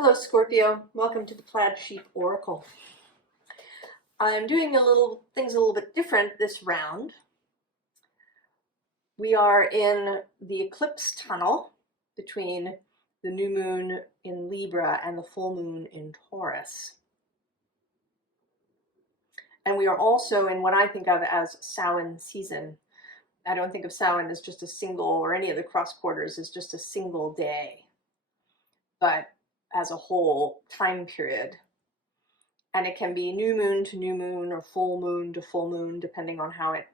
Hello Scorpio, welcome to the Plaid Sheep Oracle. I'm doing things a little bit different this round. We are in the eclipse tunnel between the new moon in Libra and the full moon in Taurus. And we are also in what I think of as Samhain season. I don't think of Samhain as just a single, or any of the cross quarters as just a single day, but as a whole time period. And it can be new moon to new moon or full moon to full moon, depending on how it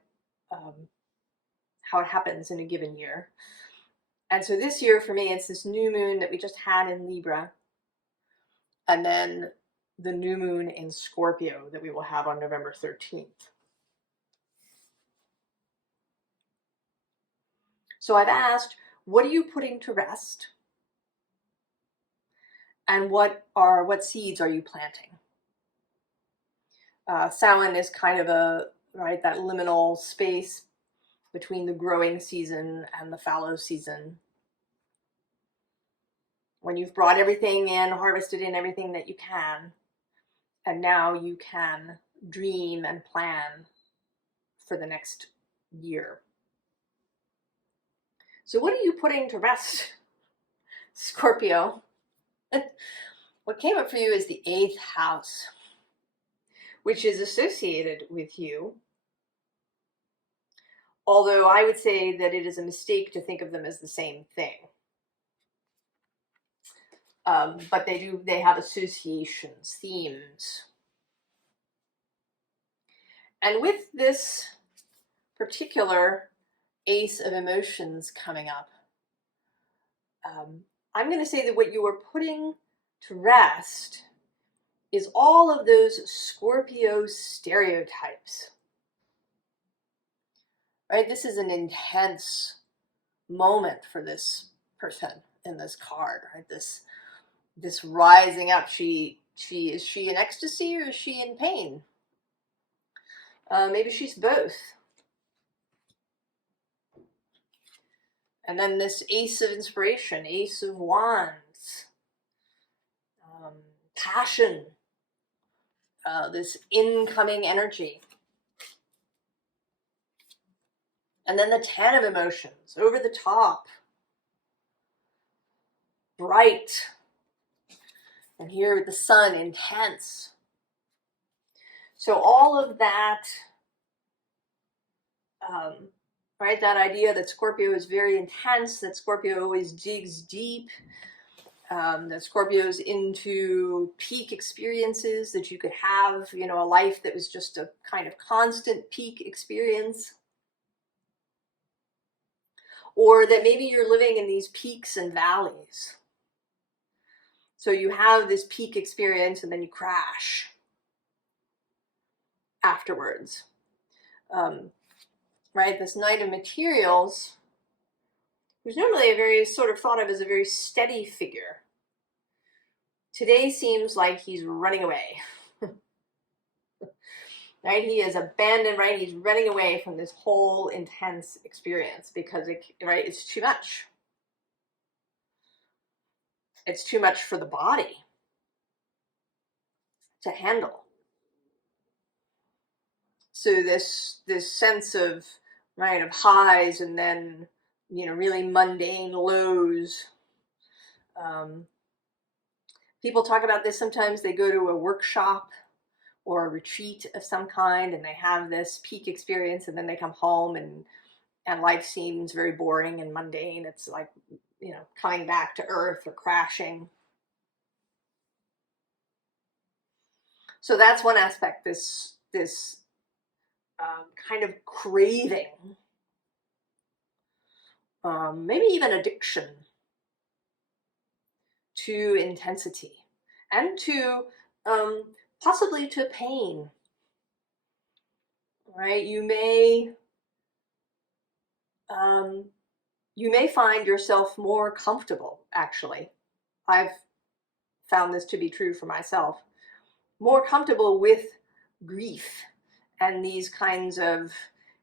happens in a given year. And so this year for me, it's this new moon that we just had in Libra, and then the new moon in Scorpio that we will have on November 13th. So I've asked, what are you putting to rest? And what seeds are you planting? Samhain is kind of that liminal space between the growing season and the fallow season. When you've brought everything in, harvested in everything that you can, and now you can dream and plan for the next year. So what are you putting to rest, Scorpio? What came up for you is the 8th house, which is associated with you. Although I would say that it is a mistake to think of them as the same thing. But they have associations, themes. And with this particular ace of emotions coming up, I'm going to say that what you are putting to rest is all of those Scorpio stereotypes. Right? This is an intense moment for this person in this card, right? This rising up. Is she in ecstasy or is she in pain? Maybe she's both. And then this ace of inspiration, ace of wands, passion, this incoming energy. And then the 10 of emotions, over the top, bright. And here with the sun, intense. So all of that, right, that idea that Scorpio is very intense, that Scorpio always digs deep, that Scorpio's into peak experiences, that you could have, a life that was just a kind of constant peak experience. Or that maybe you're living in these peaks and valleys. So you have this peak experience and then you crash afterwards. Right, this Knight of Materials, who's normally a very sort of thought of as a very steady figure, today seems like he's running away. Right, he is abandoned, right, he's running away from this whole intense experience because it's too much. It's too much for the body to handle. So this sense of highs and then really mundane lows. People talk about this sometimes. They go to a workshop or a retreat of some kind and they have this peak experience and then they come home and life seems very boring and mundane. It's like coming back to earth or crashing. So that's one aspect, this kind of craving, maybe even addiction to intensity and to possibly to pain. Right? You may find yourself more comfortable, actually. I've found this to be true for myself. More comfortable with grief and these kinds of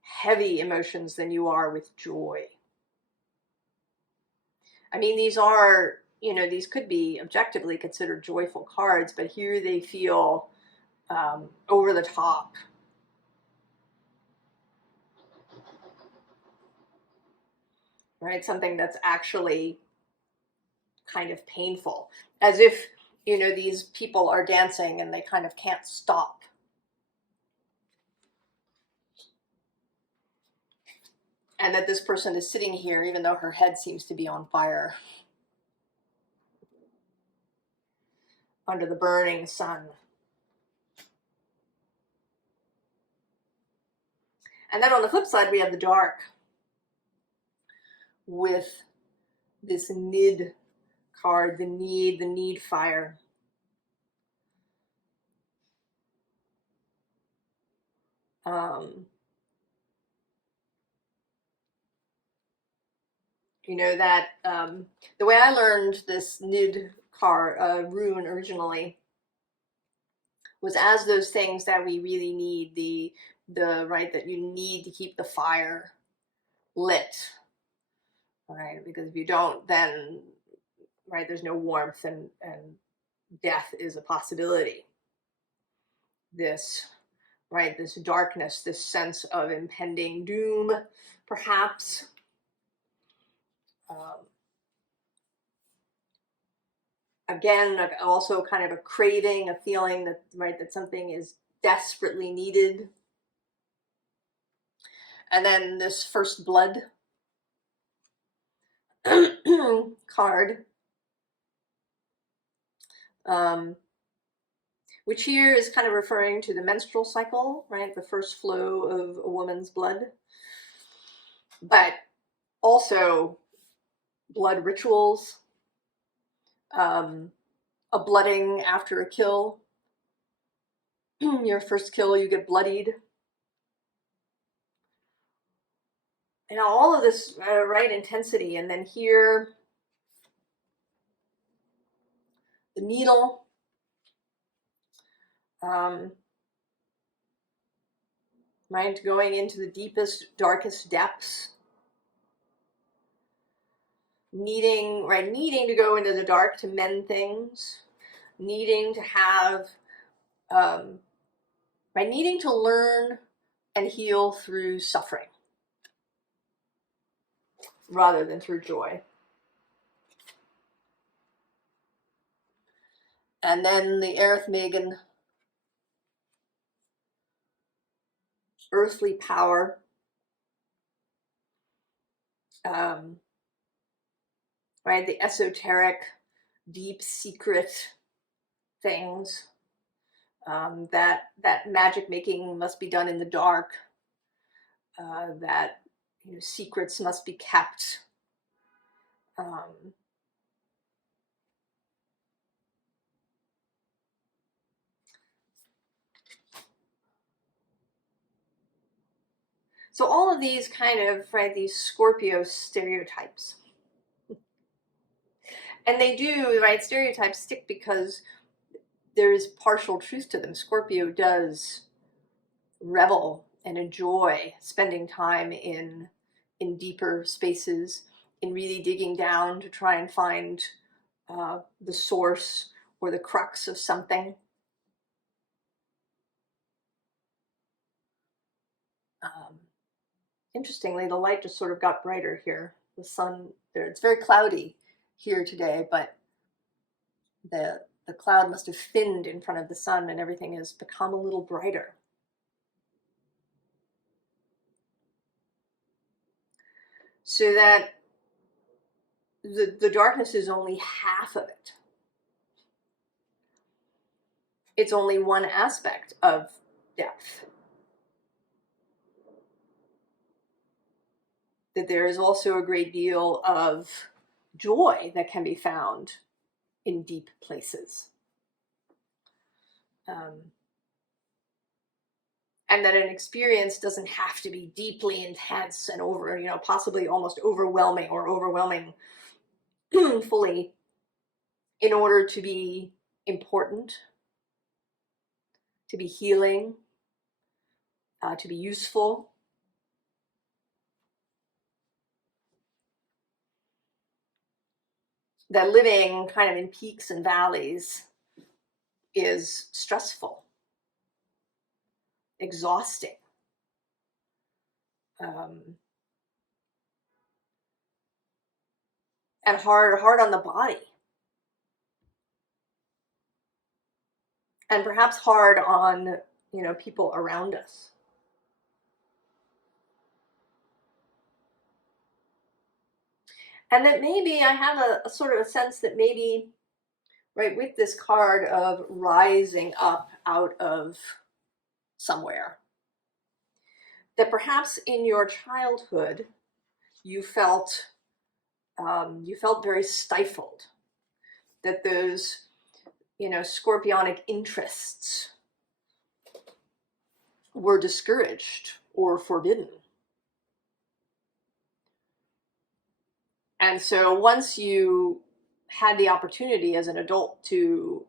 heavy emotions than you are with joy. I mean, these are you know, these could be objectively considered joyful cards, but here they feel over the top. Right? Something that's actually kind of painful. As if, you know, these people are dancing and they kind of can't stop. And that this person is sitting here even though her head seems to be on fire under the burning sun. And then on the flip side, we have the dark with this Nid card, the need fire. You know, that the way I learned this Nid card rune originally was as those things that we really need, the right, that you need to keep the fire lit, right? Because if you don't, then right, there's no warmth, and death is a possibility. This right, this darkness, this sense of impending doom, perhaps. Again, also kind of a craving, a feeling that right, that something is desperately needed. And then this first blood card, which here is kind of referring to the menstrual cycle, right? The first flow of a woman's blood, but also blood rituals, a blooding after a kill. Your first kill, you get bloodied. You know, all of this, right, intensity. And then here, the needle. Right, going into the deepest, darkest depths. Needing to go into the dark to mend things. Needing to have, needing to learn and heal through suffering rather than through joy. And then the Aerith Megan, earthly power. Right, the esoteric, deep secret things. That magic making must be done in the dark. That, you know, secrets must be kept. So all of these kind of, right, these Scorpio stereotypes. And they do, right, stereotypes stick because there is partial truth to them. Scorpio does revel and enjoy spending time in deeper spaces, in really digging down to try and find the source or the crux of something. Interestingly, the light just sort of got brighter here. The sun there, it's very cloudy here today, but the cloud must have thinned in front of the sun and everything has become a little brighter. So that the darkness is only half of it. It's only one aspect of depth. That there is also a great deal of joy that can be found in deep places. And that an experience doesn't have to be deeply intense and possibly almost overwhelming or overwhelming fully in order to be important, to be healing, to be useful. that living kind of in peaks and valleys is stressful, exhausting, and hard on the body, and perhaps hard on, you know, people around us. And that maybe I have a sort of a sense that maybe, right, with this card of rising up out of somewhere, that perhaps in your childhood you felt very stifled, that those, you know, scorpionic interests were discouraged or forbidden. And so once you had the opportunity as an adult to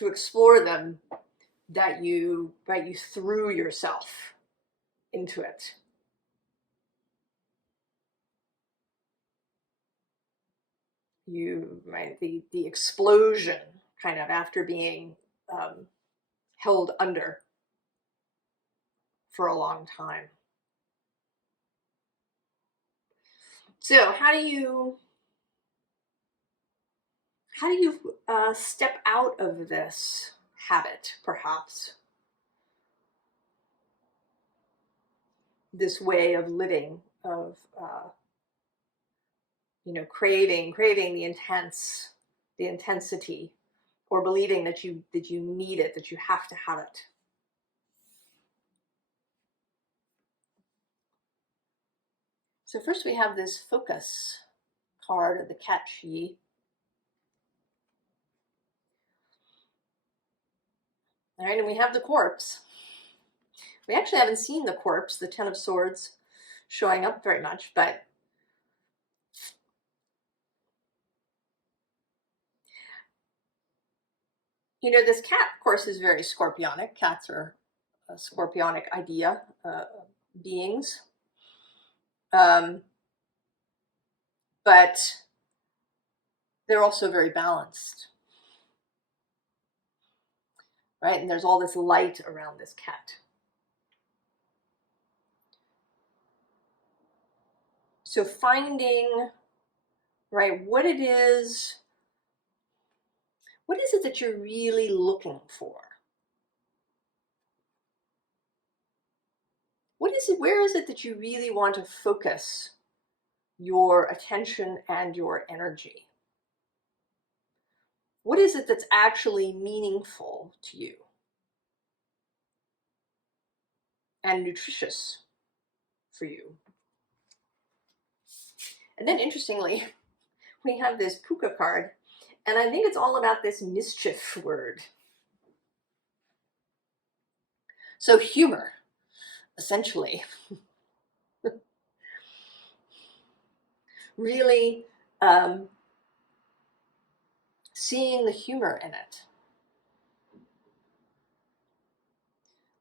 explore them, that you threw yourself into it. The explosion kind of after being held under for a long time. So how do you step out of this habit, perhaps? This way of living, of you know, craving the intensity, or believing that you need it, that you have to have it. So first we have this focus card of the Catchy. All right, and we have the corpse. We actually haven't seen the corpse, the Ten of Swords, showing up very much, but you know, this cat, of course, is very scorpionic. Cats are a scorpionic idea, beings. But they're also very balanced, right? And there's all this light around this cat. So finding, right, what it is it that you're really looking for? What is it, where is it that you really want to focus your attention and your energy? What is it that's actually meaningful to you and nutritious for you? And then interestingly, we have this puka card, and I think it's all about this mischief word. So humor, essentially. Really seeing the humor in it.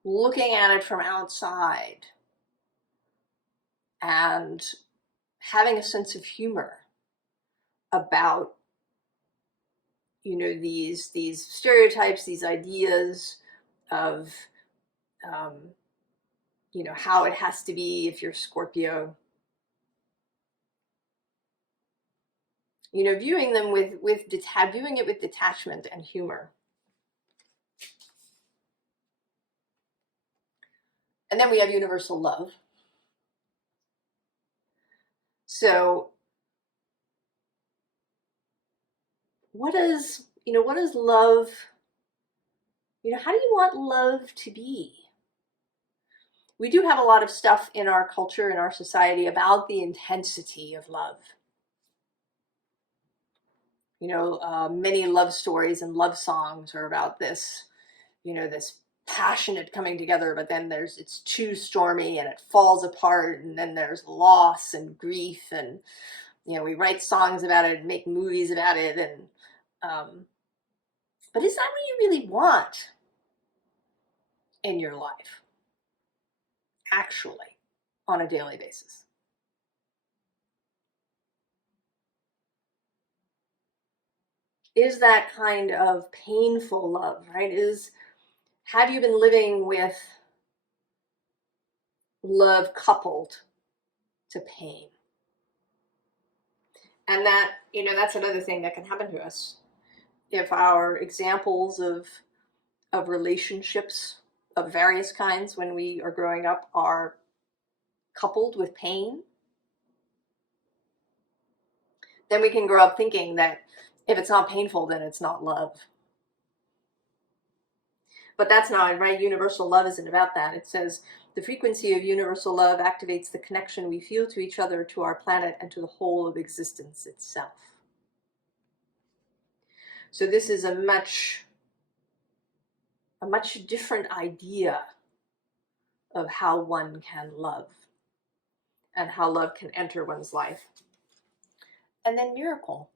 Looking at it from outside and having a sense of humor about, you know, these stereotypes, these ideas of, you know, how it has to be if you're Scorpio. You know, viewing them viewing it with detachment and humor. And then we have universal love. So what does love, you know, how do you want love to be? We do have a lot of stuff in our culture, in our society, about the intensity of love. You know, many love stories and love songs are about this, you know, this passionate coming together, but then it's too stormy and it falls apart, and then there's loss and grief, and, you know, we write songs about it and make movies about it, and but is that what you really want in your life, actually, on a daily basis? is that kind of painful love, right? Have you been living with love coupled to pain? And that, that's another thing that can happen to us. If our examples of relationships of various kinds when we are growing up are coupled with pain, then we can grow up thinking that if it's not painful, then it's not love. But that's not right. Universal love isn't about that. It says the frequency of universal love activates the connection we feel to each other, to our planet, and to the whole of existence itself. So this is a much different idea of how one can love and how love can enter one's life. And then miracle.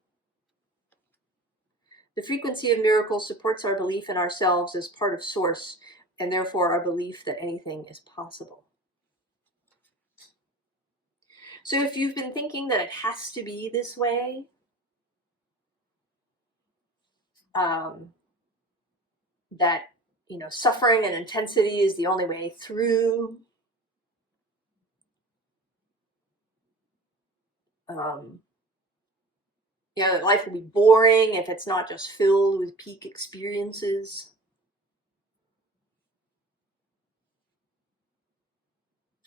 The frequency of miracle supports our belief in ourselves as part of Source, and therefore our belief that anything is possible. So if you've been thinking that it has to be this way, that suffering and intensity is the only way through, that life will be boring if it's not just filled with peak experiences,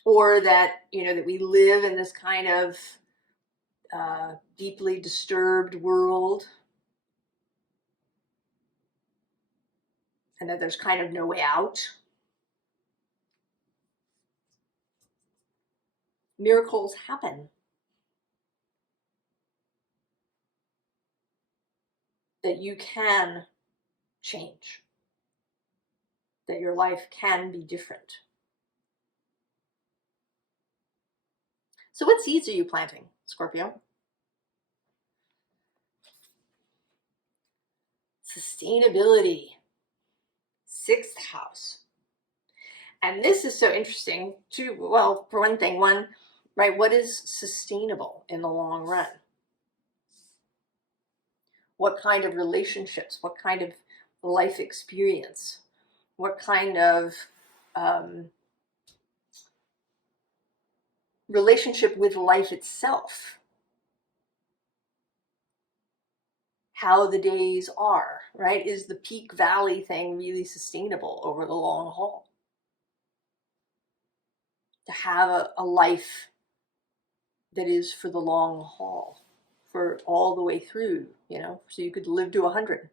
or that that we live in this kind of deeply disturbed world, and that there's kind of no way out. Miracles happen. That you can change. That your life can be different. So what seeds are you planting, Scorpio? Sustainability. 6th house. And this is so interesting too. Well, for one thing, right, what is sustainable in the long run? What kind of relationships? What kind of life experience? What kind of relationship with life itself? How the days are, right? Is the peak valley thing really sustainable over the long haul? To have a life that is for the long haul, for all the way through, so you could live to 100.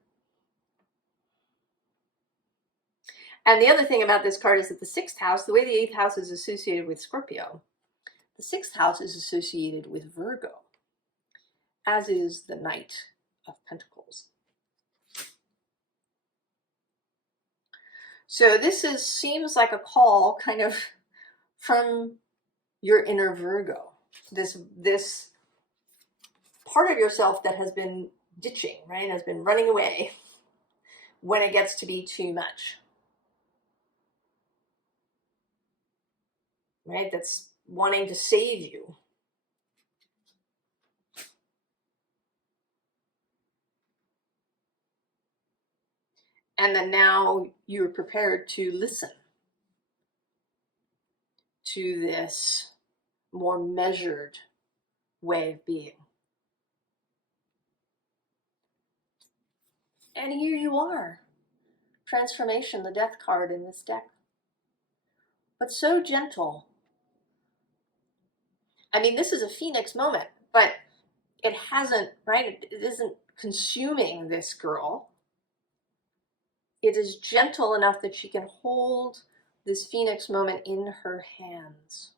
And the other thing about this card is that the 6th house, the way the 8th house is associated with Scorpio, the 6th house is associated with Virgo, as is the Knight of Pentacles. So this seems like a call kind of from your inner Virgo, this part of yourself that has been ditching, right, has been running away when it gets to be too much, right? That's wanting to save you. And then now you're prepared to listen to this more measured way of being. And here you are. Transformation, the Death card in this deck. But so gentle. I mean, this is a Phoenix moment, but it hasn't, right? It isn't consuming this girl. It is gentle enough that she can hold this Phoenix moment in her hands.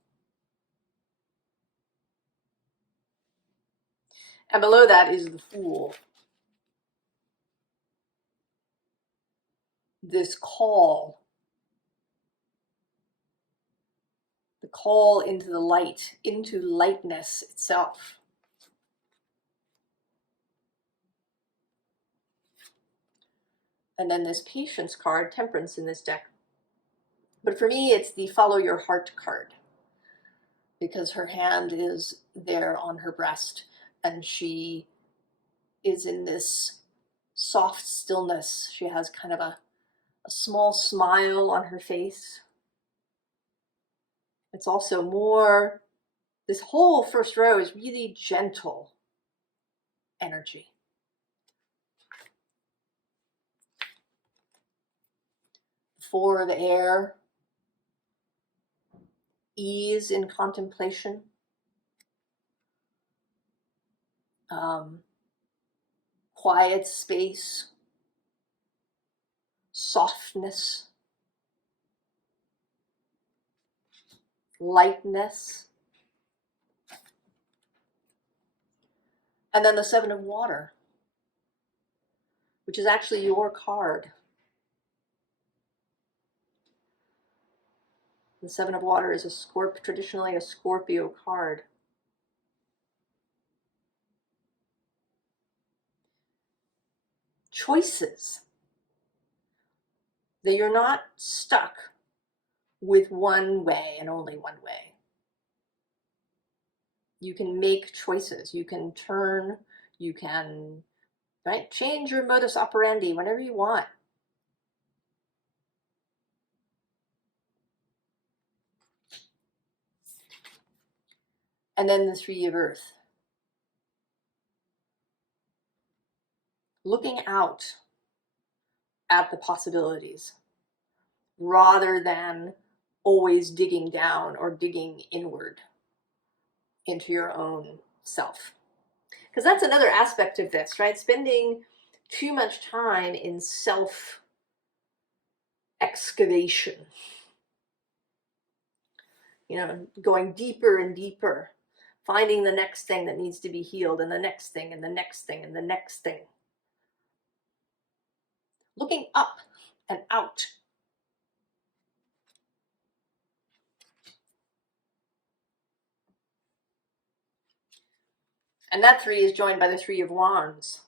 And below that is the Fool. This call. The call into the light, into lightness itself. And then this Patience card, Temperance in this deck. But for me, it's the Follow Your Heart card, because her hand is there on her breast and she is in this soft stillness. She has kind of a small smile on her face. It's also more, this whole first row is really gentle energy. Four of air, ease in contemplation, quiet space, softness, lightness. And then the Seven of Water, which is actually your card. The Seven of Water is traditionally a Scorpio card. Choices. That you're not stuck with one way and only one way. You can make choices. You can turn, you can, right, change your modus operandi whenever you want. And then the Three of Earth. Looking out at the possibilities rather than always digging down or digging inward into your own self. Because that's another aspect of this, right? Spending too much time in self excavation, you know, going deeper and deeper, finding the next thing that needs to be healed, and the next thing, and the next thing, and the next thing. Looking up and out. And that three is joined by the Three of Wands.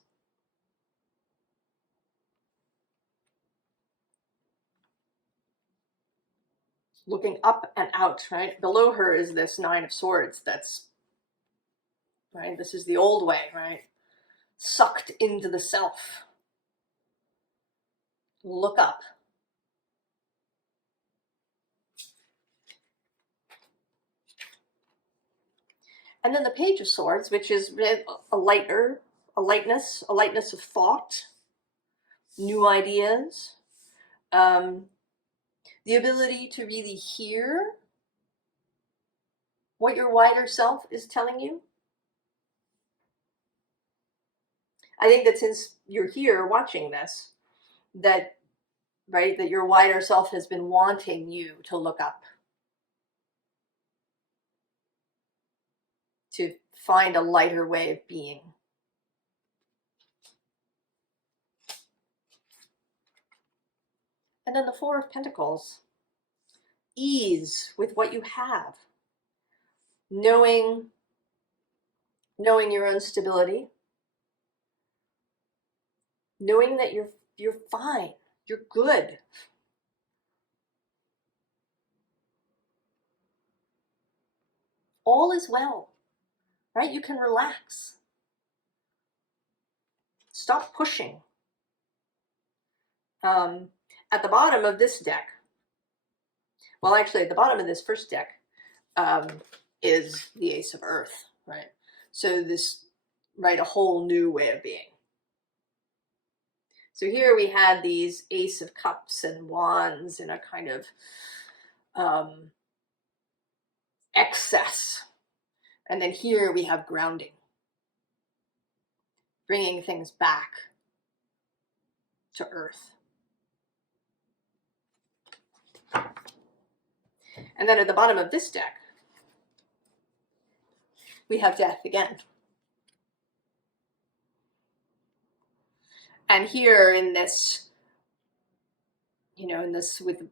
Looking up and out, right? Below her is this Nine of Swords. That's, right? This is the old way, right? Sucked into the self. Look up. And then the Page of Swords, which is a lightness of thought, new ideas, the ability to really hear what your wider self is telling you. I think that since you're here watching this, that, right, that your wider self has been wanting you to look up, to find a lighter way of being. And then the Four of Pentacles. Ease with what you have. Knowing your own stability. Knowing that you're fine. You're good. All is well, right? You can relax. Stop pushing. At the bottom of this deck, well, actually, at the bottom of this first deck is the Ace of Earth, right? So this, right, a whole new way of being. So here we had these Ace of Cups and Wands in a kind of excess. And then here we have grounding, bringing things back to earth. And then at the bottom of this deck, we have death again. And here in this, with,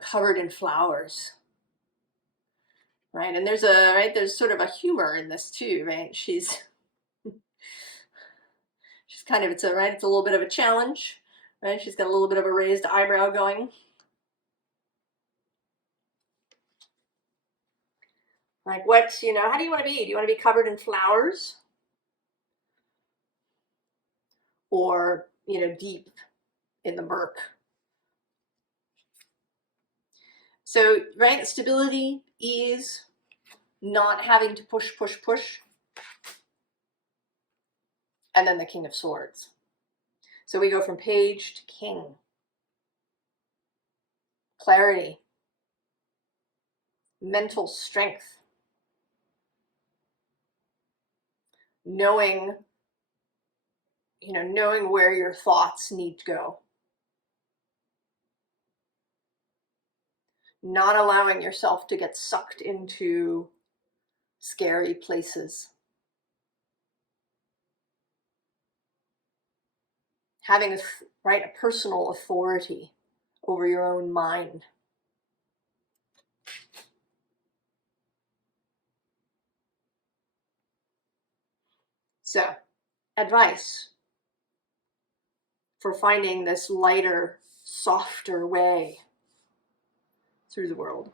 covered in flowers, right? And there's sort of a humor in this too, right? She's kind of, it's a little bit of a challenge, right? She's got a little bit of a raised eyebrow going. Like, what, how do you want to be? Do you want to be covered in flowers? Or, you know, deep in the murk. So, right, stability, ease, not having to push, push, push. And then the King of Swords. So we go from page to king. Clarity. Mental strength. Knowing, you know, knowing where your thoughts need to go. Not allowing yourself to get sucked into scary places. Having a personal authority over your own mind. So, advice for finding this lighter, softer way through the world.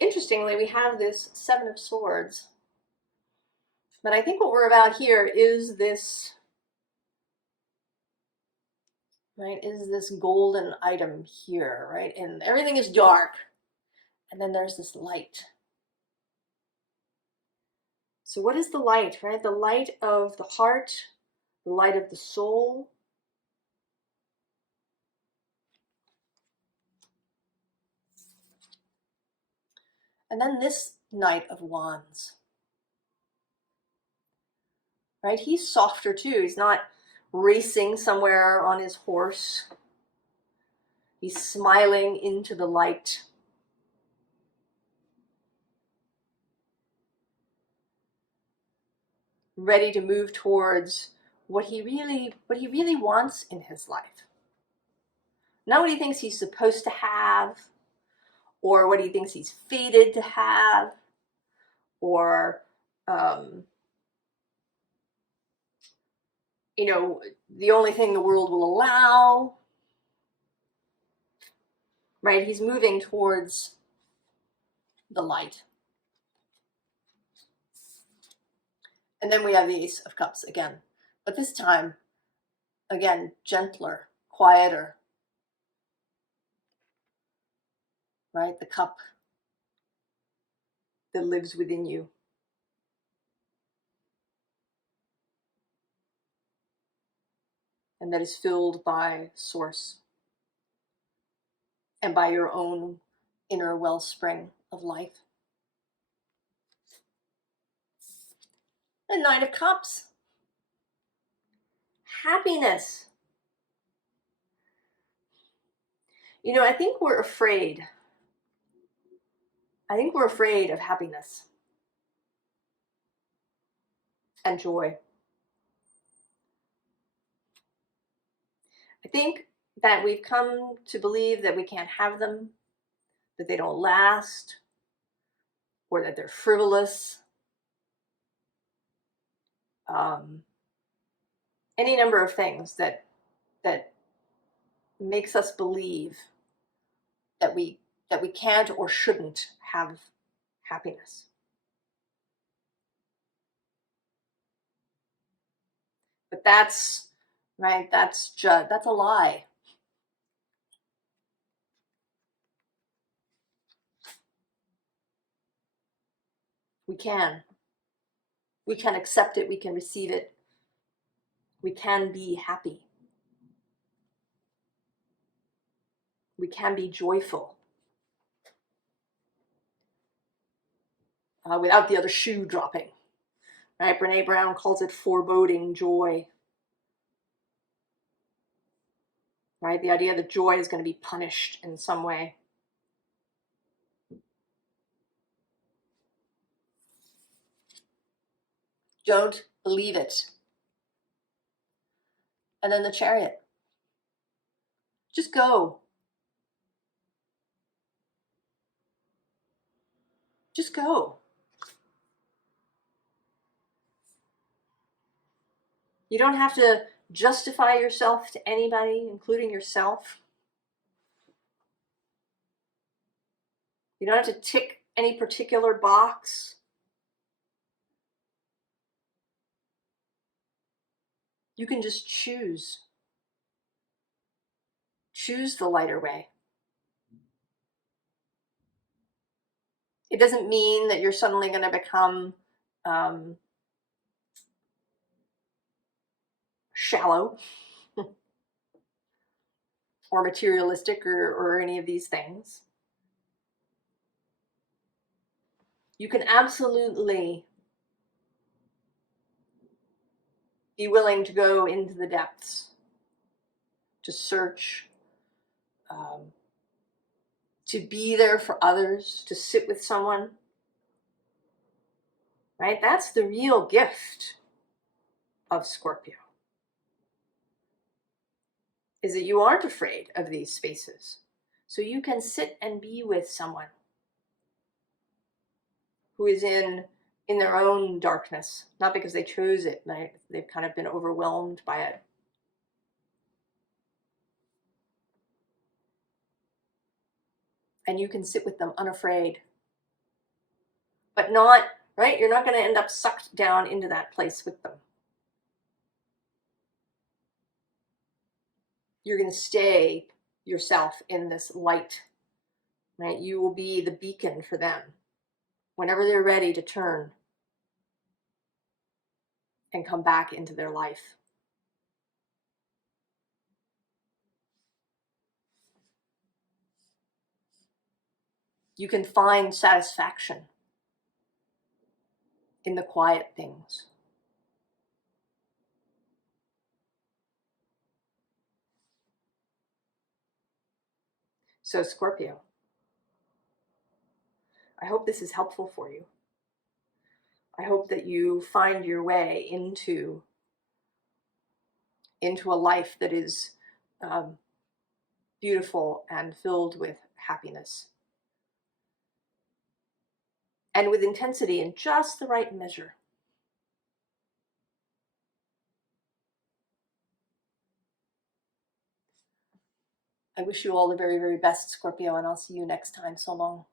Interestingly, we have this Seven of Swords. But I think what we're about here is this, right, is this golden item here, right? And everything is dark. And then there's this light. So what is the light, right? The light of the heart, the light of the soul. And then this Knight of Wands. Right? He's softer too. He's not racing somewhere on his horse. He's smiling into the light. Ready to move towards what he really wants in his life. Not what he thinks he's supposed to have, or what he thinks he's fated to have, or you know, the only thing the world will allow. Right? He's moving towards the light. And then we have the Ace of Cups again. But this time, again, gentler, quieter. Right? The cup that lives within you. And that is filled by Source. And by your own inner wellspring of life. The Nine of Cups. Happiness. You know, I think we're afraid. I think we're afraid of happiness and joy. I think that we've come to believe that we can't have them, that they don't last, or that they're frivolous. Any number of things that makes us believe that we can't or shouldn't have happiness. But that's right. That's a lie. We can. We can accept it. We can receive it. We can be happy. We can be joyful. Without the other shoe dropping. Right? Brene Brown calls it foreboding joy. Right? The idea that joy is going to be punished in some way. Don't believe it. And then the Chariot. Just go. Just go. You don't have to justify yourself to anybody, including yourself. You don't have to tick any particular box. You can just choose. choose the lighter way. It doesn't mean that you're suddenly going to become shallow or materialistic or any of these things. You can absolutely be willing to go into the depths, to search, to be there for others, to sit with someone, right? That's the real gift of Scorpio, is that you aren't afraid of these spaces. So you can sit and be with someone who is in their own darkness, not because they chose it, they've kind of been overwhelmed by it. And you can sit with them unafraid, but not, right? You're not going to end up sucked down into that place with them. You're going to stay yourself in this light, right? You will be the beacon for them whenever they're ready to turn and come back into their life. You can find satisfaction in the quiet things. So Scorpio, I hope this is helpful for you. I hope that you find your way into a life that is beautiful and filled with happiness and with intensity in just the right measure. I wish you all the very, very best, Scorpio, and I'll see you next time. So long.